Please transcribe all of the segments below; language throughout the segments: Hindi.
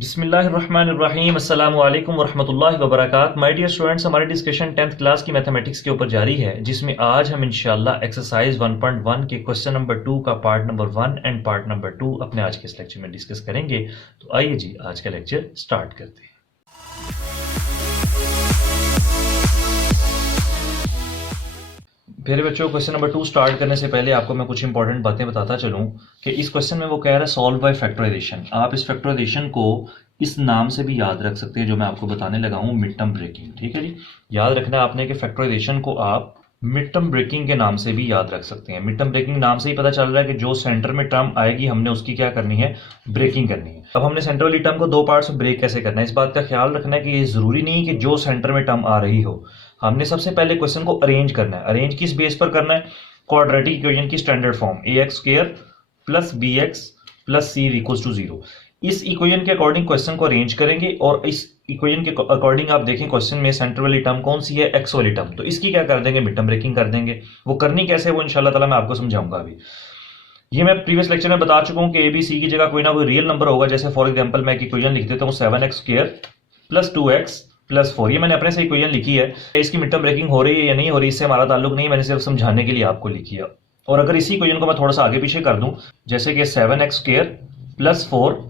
बिस्मिल्लाहिर्रहमानिर्रहीम अस्सलामु अलैकुम वरहमतुल्लाहि वबरकातुहू। माय डियर स्टूडेंट्स, हमारी डिस्कशन 10th क्लास की मैथमेटिक्स के ऊपर जारी है, जिसमें आज हम इंशाल्लाह एक्सरसाइज 1.1 के क्वेश्चन नंबर 2 का part number 1 and part number 2 अपने आज के इस लेक्चर में डिस्कस करेंगे। तो आइए जी आज का लेक्चर स्टार्ट करते हैं। फिर बच्चों, क्वेश्चन नंबर 2 स्टार्ट करने से पहले आपको मैं कुछ इंपॉर्टेंट बातें बताता चलूं कि इस क्वेश्चन में वो कह रहा है सॉल्व बाय फैक्टराइजेशन। आप इस फैक्टराइजेशन को इस नाम से भी याद रख सकते हैं जो मैं आपको बताने लगा हूं, मिड टर्म ब्रेकिंग। ठीक है जी, याद रखना है आपने कि फैक्टराइजेशन को आप मिड टर्म ब्रेकिंग के नाम से भी याद रख सकते हैं। मिड टर्म ब्रेकिंग नाम से ही पता चल रहा है कि जो सेंटर में टर्म आएगी हमने उसकी क्या करनी है, ब्रेकिंग करनी है। अब हमने सेंटर वाली टर्म को दो पार्ट्स में ब्रेक कैसे करना है, इस बात का ख्याल रखना है कि ये जरूरी नहीं कि जो सेंटर में टर्म आ रही हो, हमने सबसे पहले क्वेश्चन को अरेंज करना है। अरेंज किस बेस पर करना है, क्वाड्रेटिक इक्वेशन की standard form ax² plus bx plus c equals to 0। इस इक्वेशन के अकॉर्डिंग क्वेश्चन को अरेंज करेंगे और इस इक्वेशन के अकॉर्डिंग आप देखें क्वेश्चन में सेंटर वाली टर्म कौन सी है, x वाली टर्म, तो इसकी क्या कर देंगे, मिड टर्म ब्रेकिंग कर देंगे। वो करनी कैसे, वो इंशाल्लाह ताला मैं आपको समझाऊंगा। अभी ये मैं प्रीवियस लेक्चर में बता चुका हूं कि a b c की जगह कोई ना कोई रियल नंबर होगा। जैसे फॉर एग्जांपल मैं एक इक्वेशन लिख देता हूं 7x² प्लस 2x प्लस 4। ये मैंने अपने से इक्वेशन लिखी है, इसकी मिड टर्म ब्रेकिंग हो रही है या नहीं हो रही इससे हमारा ताल्लुक नहीं, मैंने सिर्फ समझाने के लिए आपको लिखी है। और अगर इसी इक्वेशन को मैं थोड़ा सा आगे पीछे कर दूं, जैसे कि 7x² plus 4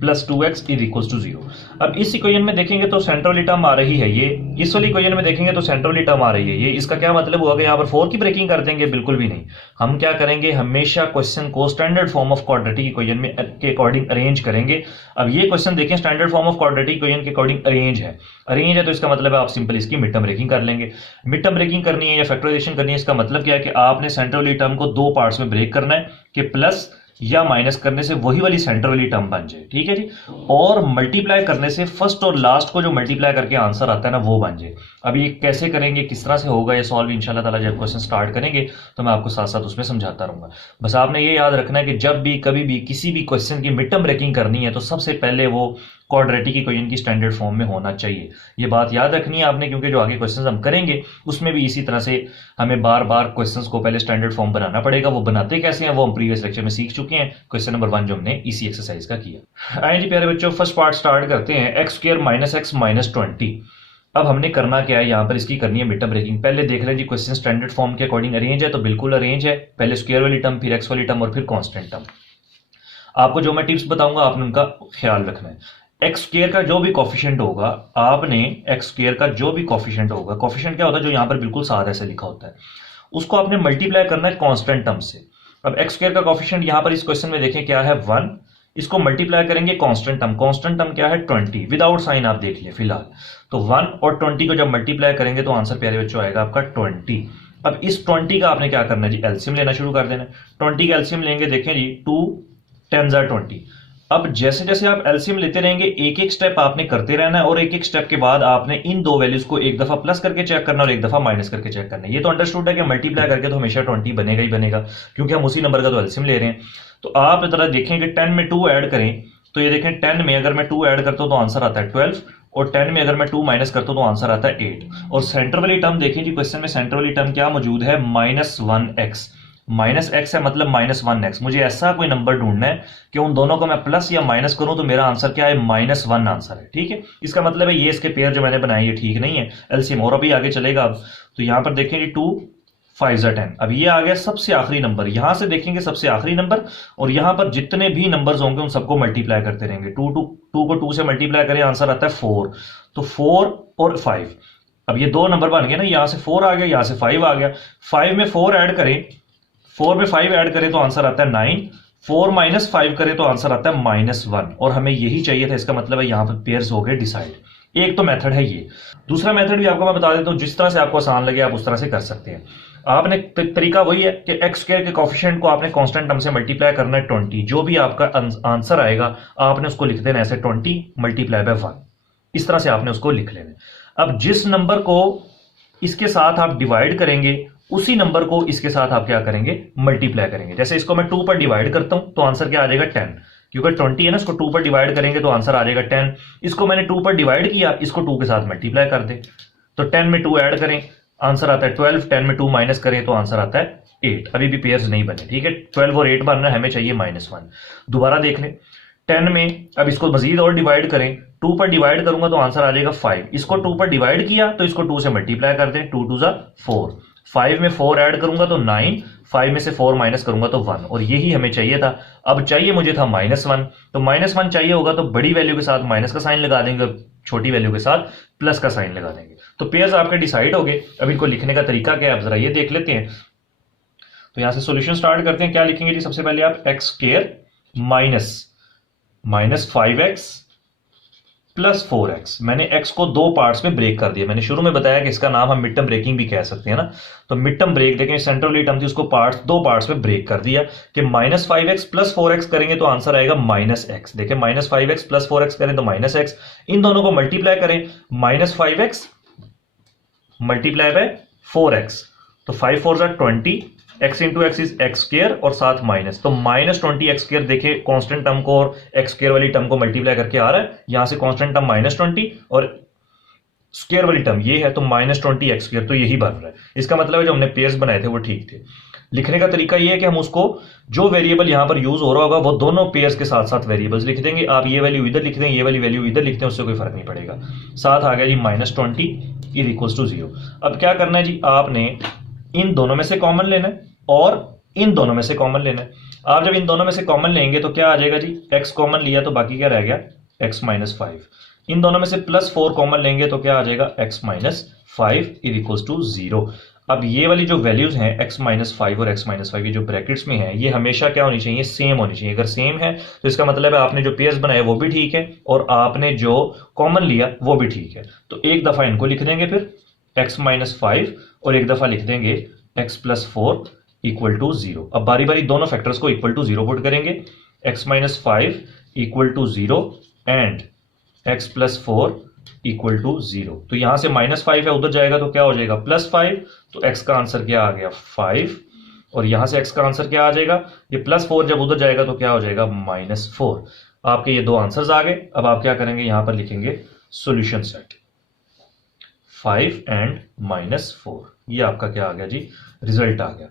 plus 2x equals to 0। अब इस इक्वेशन में देखेंगे तो सेंटर वाली टर्म आ रही है ये, इस वाली इक्वेशन में देखेंगे तो सेंटर वाली टर्म आ रही है ये। इसका क्या मतलब हुआ कि यहाँ पर 4 की ब्रेकिंग कर देंगे, बिल्कुल भी नहीं। हम क्या करेंगे, हमेशा क्वेश्चन को standard form of quadratic equation में के अकॉर्डिंग अरेंज करेंगे। अब ये क्वेश्चन देखें standard form of quadratic equation के अकॉर्डिंग अरेंज है तो इसका मतलब है आप सिंपल इसकी मिड टर्म ब्रेकिंग कर लेंगे। मिड टर्म ब्रेकिंग करनी है या फैक्टराइजेशन करनी है, इसका मतलब क्या है कि आपने सेंटर वाली टर्म को दो पार्ट्स में ब्रेक करना है कि प्लस या माइनस करने से वही वाली सेंटर वाली टर्म बन जाए। ठीक है जी, और मल्टीप्लाई करने से फर्स्ट और लास्ट को जो मल्टीप्लाई करके आंसर आता है ना वो बन जाए। अब ये कैसे करेंगे, किस तरह से होगा ये सॉल्व, इंशाल्लाह ताला जब क्वेश्चन स्टार्ट करेंगे तो मैं आपको साथ साथ उसमें समझाता रहूंगा। बस आपने ये याद रखना है कि जब भी कभी भी किसी भी क्वेश्चन की मिड टर्म ब्रेकिंग करनी है तो सबसे पहले वो क्वाड्रेटिक इक्वेशन की स्टैंडर्ड फॉर्म में होना चाहिए। ये बात याद रखनी है आपने, क्योंकि जो आगे क्वेश्चंस हम करेंगे उसमें भी इसी तरह से हमें बार बार क्वेश्चंस को पहले स्टैंडर्ड फॉर्म बनाना पड़ेगा। वो बनाते कैसे हैं वो हम प्रीवियस लेक्चर में सीख चुके हैं, क्वेश्चन नंबर 1 जो हमने इसी एक्सरसाइज का किया। आइए जी प्यारे बच्चों, फर्स्ट पार्ट स्टार्ट करते हैं। x² minus x minus 20। अब हमने करना क्या है, यहाँ पर इसकी करनी है मिड टर्म ब्रेकिंग। पहले देख लें जी, क्वेश्चन स्टैंडर्ड फॉर्म के अकॉर्डिंग अरेंज है तो बिल्कुल अरेंज है। पहले स्क्वायर वाली टर्म, फिर x वाली टर्म और फिर कांस्टेंट टर्म। आपको जो मैं टिप्स बताऊंगा आपने उनका ख्याल रखना है। x² का जो भी कॉफिशिएंट होगा, आपने x² का जो भी कॉफिशिएंट होगा, कॉफिशिएंट क्या होता है जो यहां पर बिल्कुल साथ ऐसे लिखा होता है, उसको आपने मल्टीप्लाई करना है कांस्टेंट टर्म से। अब x² का कॉफिशिएंट यहां पर इस क्वेश्चन में देखें क्या है, 1। इसको मल्टीप्लाई करेंगे कांस्टेंट टर्म, कांस्टेंट टर्म क्या है, 20। विदाउट साइन आप देख लिया फिलहाल, तो 1 और 20 को जब मल्टीप्लाई करेंगे तो आंसर प्यारे बच्चों आएगा आपका 20। अब इस 20 का आपने क्या करना है जी, एलसीएम लेना शुरू कर देना। 20 का एलसीएम लेंगे, देखें जी 2 10 20। अब जैसे जैसे आप एलसीएम लेते रहेंगे एक एक स्टेप आपने करते रहना है और एक एक स्टेप के बाद आपने इन दो वैल्यूज को एक दफा प्लस करके चेक करना और एक दफा माइनस करके चेक करना है। ये तो अंडरस्टूड है कि मल्टीप्लाई करके तो हमेशा 20 बनेगा ही बनेगा, क्योंकि हम उसी नंबर का तो एलसीएम ले रहे हैं। तो आप जरा देखें कि 10 में 2 ऐड करें तो ये देखें 10 में अगर मैं 2 ऐड करता हूं तो आंसर आता है 12, और 10 में अगर मैं 2 माइनस करता हूं तो आंसर आता है 8। और सेंटर वाली टर्म देखें जी, क्वेश्चन में सेंटर वाली टर्म क्या मौजूद है, -1x। -x है मतलब -1x। मुझे ऐसा कोई नंबर ढूंढना है कि उन दोनों को मैं प्लस या माइनस करूं तो मेरा आंसर क्या है, -1 आंसर है। ठीक है, इसका मतलब है ये इसके पेयर जो मैंने बनाए ये ठीक नहीं है, एलसीएम और अभी आगे चलेगा। अब तो यहां पर देखें 2 5 10। अब ये आ गया सबसे आखिरी नंबर, यहां से देखेंगे सबसे आखिरी नंबर, और यहां पर जितने भी नंबर्स होंगे उन सबको मल्टीप्लाई करते रहेंगे। 2 को 2 से मल्टीप्लाई करें, आंसर आता है 4। तो 4 और 5, अब ये दो नंबर बन गए ना, यहां से 4 आ गया, यहां से 5 आ गया। 5 में 4 ऐड करें, 4 में 5 ऐड करें तो आंसर आता है 9। 4 माइनस 5 करें तो आंसर आता है -1, और हमें यही चाहिए था। इसका मतलब है यहां पर पेयर्स हो गए डिसाइड। एक तो मेथड है ये, दूसरा मेथड भी आपको मैं बता देता हूं, जिस तरह से आपको आसान लगे आप उस तरह से कर सकते हैं। आपने तरीका वही है कि x² के कॉफिशिएंट को आपने कांस्टेंट टर्म से मल्टीप्लाई करना है 20। जो भी आपका आंसर आएगा आपने उसको लिख देना ऐसे 20 मल्टीप्लाई बाय 1, इस तरह से आपने उसको लिख लेना। अब जिस नंबर को इसके साथ आप डिवाइड करेंगे उसी नंबर को इसके साथ आप क्या करेंगे, मल्टीप्लाई करेंगे। जैसे इसको मैं 2 पर डिवाइड करता हूं तो आंसर क्या आ जाएगा, 10, क्योंकि 20 है ना, इसको 2 पर डिवाइड करेंगे तो आंसर आ जाएगा 10। इसको मैंने 2 पर डिवाइड किया, इसको 2 के साथ मल्टीप्लाई कर दे तो 10 में 2 ऐड करें, आंसर आता है 12। 10 में 2 माइनस करें तो आंसर आता है 8। अभी भी पेयर्स नहीं बने, ठीक है, 12 और 8 बनना है, हमें चाहिए -1। दोबारा देख लें, 10 में अब इसको मजीद और डिवाइड करें, 2 पर डिवाइड करूंगा तो आंसर आ जाएगा 5। इसको 2 पर डिवाइड किया तो इसको 2 से मल्टीप्लाई कर दें, 2 2 जा 4। 5 में 4 ऐड करूंगा तो 9, 5 में से 4 माइनस करूंगा तो 1, और यही हमें चाहिए था। अब चाहिए मुझे था -1, तो -1 चाहिए होगा तो बड़ी वैल्यू के साथ माइनस का साइन लगा देंगे, छोटी वैल्यू के साथ प्लस का साइन लगा देंगे। तो पेयर्स आपके डिसाइड हो गए। अब इनको लिखने का तरीका क्या है आप जरा ये देख लेते हैं। तो यहां से सॉल्यूशन स्टार्ट करते हैं। क्या लिखेंगे जी? सबसे पहले आप x square minus 5x plus 4x। मैंने x को दो पार्ट्स में ब्रेक कर दिया। मैंने शुरू में बताया कि इसका नाम हम मिड टर्म ब्रेकिंग भी कह सकते हैं ना। तो मिड टर्म ब्रेक देखें, सेंट्रल टर्म थी उसको दो पार्ट्स में ब्रेक कर दिया कि -5x प्लस 4x करेंगे तो आंसर आएगा -x। देखें -5x प्लस 4x करें तो -x। इन दोनों को मल्टीप्लाई करें, -5x मल्टीप्लाई बाय 4x, तो 5 4 20, x into x is x square और साथ माइनस, तो -20 एक्स स्क्र। देखिए कांस्टेंट टर्म को और एक्स स्क्र वाली टर्म को मल्टीप्लाई करके आ रहा है। यहां से कांस्टेंट टर्म -20 और स्क्र वाली टर्म ये है, तो -20 एक्स स्क्र, तो यही बन रहा है। इसका मतलब है जो हमने पेयर्स बनाए थे वो ठीक थे। लिखने का तरीका ये है कि हम उसको जो वेरिएबल यहां पर यूज हो रहा होगा वो दोनों पेयर्स के साथ साथ वेरिएबल्स लिख देंगे। आप ये वैल्यू इधर लिख दें, ये वाली वैल्यू इधर लिखते हैं, उससे कोई फर्क नहीं पड़ेगा। साथ आ गया जी -20 इज इक्वल्स टू 0। अब क्या करना है जी? आपने इन दोनों में से कॉमन लेना है और इन दोनों में से कॉमन लेना है। आप जब इन दोनों में से कॉमन लेंगे तो क्या आ जाएगा जी? x कॉमन लिया तो बाकी क्या रह गया? x minus 5। इन दोनों में से +4 कॉमन लेंगे तो क्या आ जाएगा? x minus 5 is equals to 0। अब ये वाली जो वैल्यूज हैं x माइनस 5 और x माइनस 5 ये जो ब्रैकेट्स में है, ये हमेशा क्या होनी चाहिए? सेम होनी चाहिए। अगर सेम है तो इसका मतलब है आपने जो पेयर्स बनाए वो भी ठीक है और आपने जो कॉमन लिया वो भी ठीक है। तो एक दफा इनको लिख देंगे फिर x माइनस 5 और एक दफा लिख देंगे x प्लस 4 इक्वल टू 0। अब बारी बारी दोनों फैक्टर्स को इक्वल टू 0 पुट करेंगे। x minus 5 equal to 0 and x plus 4 equal to 0। तो यहां से -5 है, उधर जाएगा तो क्या हो जाएगा? +5। तो x का आंसर क्या आ गया? 5। और यहां से x का आंसर क्या आ जाएगा? ये +4 जब उधर जाएगा तो क्या हो जाएगा? -4। आपके ये दो आंसर्स आ गए। अब आप क्या करेंगे? यहां पर लिखेंगे सॉल्यूशन सेट 5 एंड -4। ये आपका क्या आ गया जी? रिजल्ट आ गया।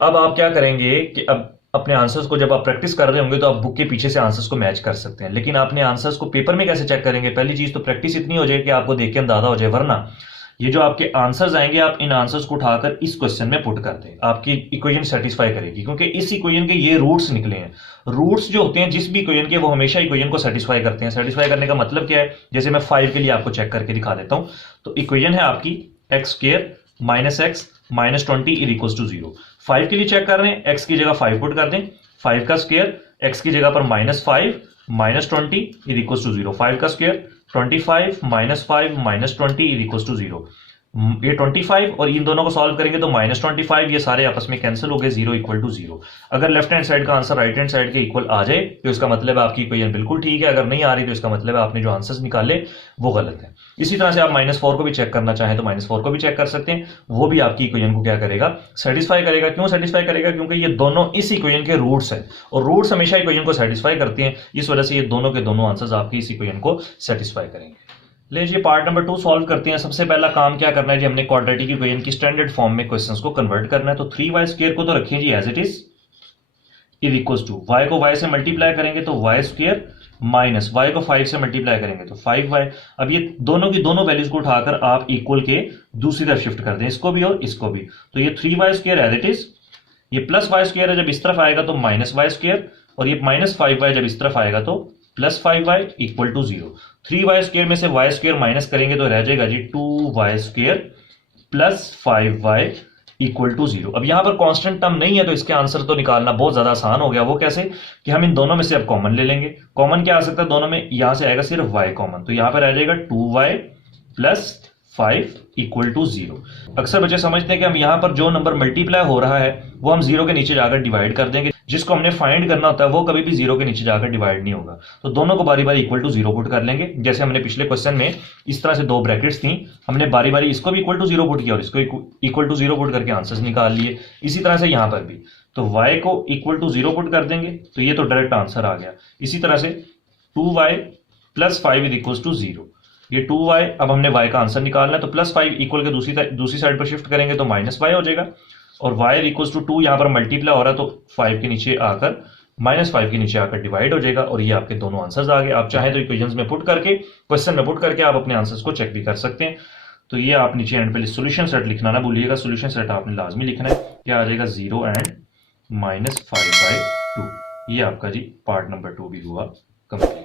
अब आप क्या करेंगे कि अब अपने आंसर्स को जब आप प्रैक्टिस कर रहे होंगे तो आप बुक के पीछे से आंसर्स को मैच कर सकते हैं, लेकिन आपने आंसर्स को पेपर में कैसे चेक करेंगे? पहली चीज तो प्रैक्टिस इतनी हो जाए कि आपको देख के अंदाजा हो जाए, वरना ये जो आपके आंसर्स आएंगे आप इन आंसर्स को उठाकर इस क्वेश्चन में पुट कर दें, आपकी इक्वेशन सेटिस्फाई करेगी, क्योंकि इस इक्वेशन के ये रूट्स निकले हैं। रूट्स जो होते हैं जिस भी इक्वेशन के वो हमेशा इक्वेशन को सेटिस्फाई करते हैं। सेटिस्फाई करने का मतलब क्या है? जैसे मैं 5 के लिए आपको चेक करके दिखा देता हूं। तो इक्वेशन है आपकी x square minus x minus 20 is equal to 0। 5 के लिए चेक कर रहे हैं, एक्स की जगह 5 पुट कर दें, 5 का स्क्वायर एक्स की जगह पर -5 माइनस 20 इज इक्वल टू 0। 5 का square 25 -5 minus 20 is equal to 0। ये 25 और इन दोनों को सॉल्व करेंगे तो -25, ये सारे आपस में कैंसिल हो गए, 0 इक्वल टू 0। अगर लेफ्ट हैंड साइड का आंसर राइट हैंड साइड के इक्वल आ जाए तो इसका मतलब है आपकी इक्वेशन बिल्कुल ठीक है। अगर नहीं आ रही तो इसका मतलब है आपने जो आंसर्स निकाले वो गलत है। इसी तरह से आप -4 को भी चेक करना चाहें तो -4 को भी चेक कर सकते हैं, वो भी आपकी इक्वेशन को क्या करेगा? सेटिस्फाई करेगा। क्यों सेटिस्फाई करेगा? क्योंकि ये दोनों इस इक्वेशन के रूट्स हैं और रूट्स हमेशा इक्वेशन को सेटिस्फाई करते हैं। इस वजह से ये दोनों के दोनों आंसर्स आपकी इस इक्वेशन को सेटिस्फाई करेंगे। लीजिए पार्ट नंबर 2 सॉल्व करते हैं। सबसे पहला काम क्या करना है जी? हमने क्वाड्रेटिक इक्वेशन की स्टैंडर्ड फॉर्म में क्वेश्चंस को कन्वर्ट करना है। तो 3y² को तो रखिए जी as it is equals to y को y से मल्टीप्लाई करेंगे तो y² माइनस y को 5 से मल्टीप्लाई करेंगे तो 5y। अब ये दोनों की दोनों वैल्यूज को उठाकर आप इक्वल के दूसरी तरफ शिफ्ट कर दें, इसको भी और इसको भी। तो ये 3y² एज इट इज, ये +y² है जब इस तरफ आएगा तो -y² और ये -5y जब इस तरफ आएगा तो +5y इक्वल टू 0। 3y² में से y² माइनस करेंगे तो रह जाएगा जी 2y² plus 5y equal to 0। अब यहां पर कांस्टेंट टर्म नहीं है तो इसके आंसर तो निकालना बहुत ज्यादा आसान हो गया। वो कैसे? कि हम इन दोनों में से अब कॉमन ले लेंगे। कॉमन क्या आ सकता है दोनों में? यहां से आएगा सिर्फ y कॉमन, तो यहां पर रह जाएगा 2y प्लस 5 इक्वल टू 0। अक्सर बच्चे समझते हैं कि हम यहां पर जो नंबर मल्टीप्लाई हो रहा है वो हम 0 के नीचे जाकर डिवाइड कर देंगे। जिसको हमने फाइंड करना होता है वो कभी भी 0 के नीचे जाकर डिवाइड नहीं होगा। तो दोनों को बारी बारी इक्वल टू 0 पुट कर लेंगे। जैसे हमने पिछले क्वेश्चन में इस तरह से दो ब्रैकेट्स थी, हमने बारी बारी इसको भी इक्वल टू 0 पुट किया और इसको इक्वल टू 0 पुट करके आंसर्स निकाल लिए। इसी तरह से यहां पर भी तो y को इक्वल टू 0 पुट कर देंगे तो ये तो डायरेक्ट आंसर आ गया। इसी तरह से 2y plus 5 is equal to 0। ये 2y, अब हमने y का आंसर निकालना है तो +5 इक्वल के दूसरी साइड पर शिफ्ट करेंगे तो -y हो जाएगा और y इक्वल टू 2 यहां पर मल्टीप्लाई हो रहा है तो 5 के नीचे आकर -5 के नीचे आकर डिवाइड हो जाएगा और ये आपके दोनों आंसर्स आ गए। आप चाहें तो इक्वेशंस में पुट करके, क्वेश्चन में पुट करके आप अपने आंसर्स को चेक भी कर सकते हैं। तो ये आप नीचे एंड पे सोल्यूशन सेट लिखना ना भूलिएगा, सोल्यूशन सेट आपने लाजमी लिखना है। क्या आ जाएगा 0 एंड -5/2। ये आपका जी पार्ट नंबर 2 भी हुआ कंप्लीट।